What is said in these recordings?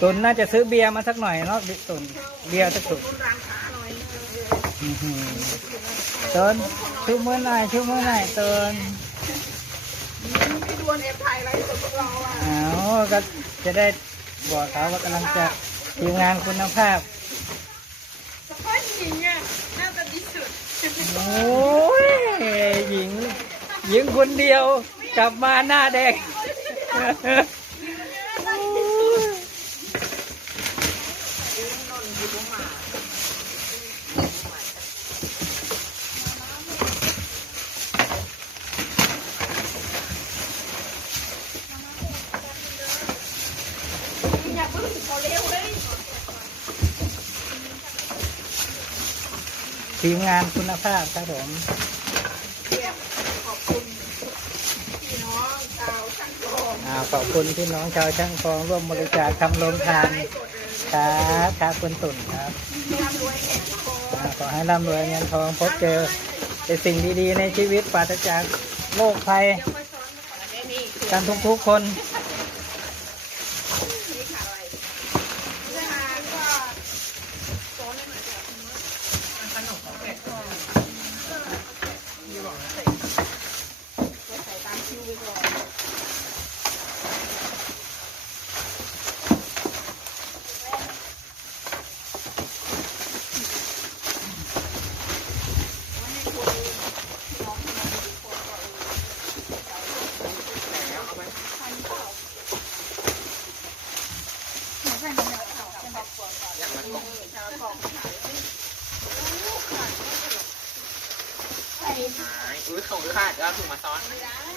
ตุนน่าจะซื้อเบียร์มาสักหน่อยเนาะตุนเบียร์สักตุนอื้อหือตุนชุบมือหน่อยชุบมือหน่อยตุนพี่ดวนเอฟไทยไรสดพวกเราอะอ้าวก็จะได้บอกเขาว่ากำลังจะทีมงานคุณภาพเฉพาะหญิงอะน่าจะดีสุดโอ้ยหญิงหญิงคนเดียว กลับมาหน้าแดงทีมงานคุณภาพครับผม ขอบคุณพี่น้องชาวช่างทอง อ่า ขอบคุณพี่น้องชาวช่างฟองร่วมบริจาคทำโรงทานครับครับคุณตุ่นครับขอให้ร่ำรวยเงินทองพบเจอแต่สิ่งดีๆในชีวิตปราศจากโรคภัยกันทุกๆคนค่ะอะไรเสื้อหางก็โซนให้หน่อยเถอะขนมเป็ดใส่ตามคิวไปก่อน อุ้ยของขาดแล้วถุงมาซ้อน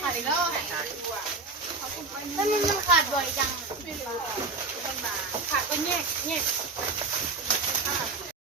ขาดอีกแล้วแล้วมันมันขาดบ่อยจังไม่รู้ขาดก็แยกแยก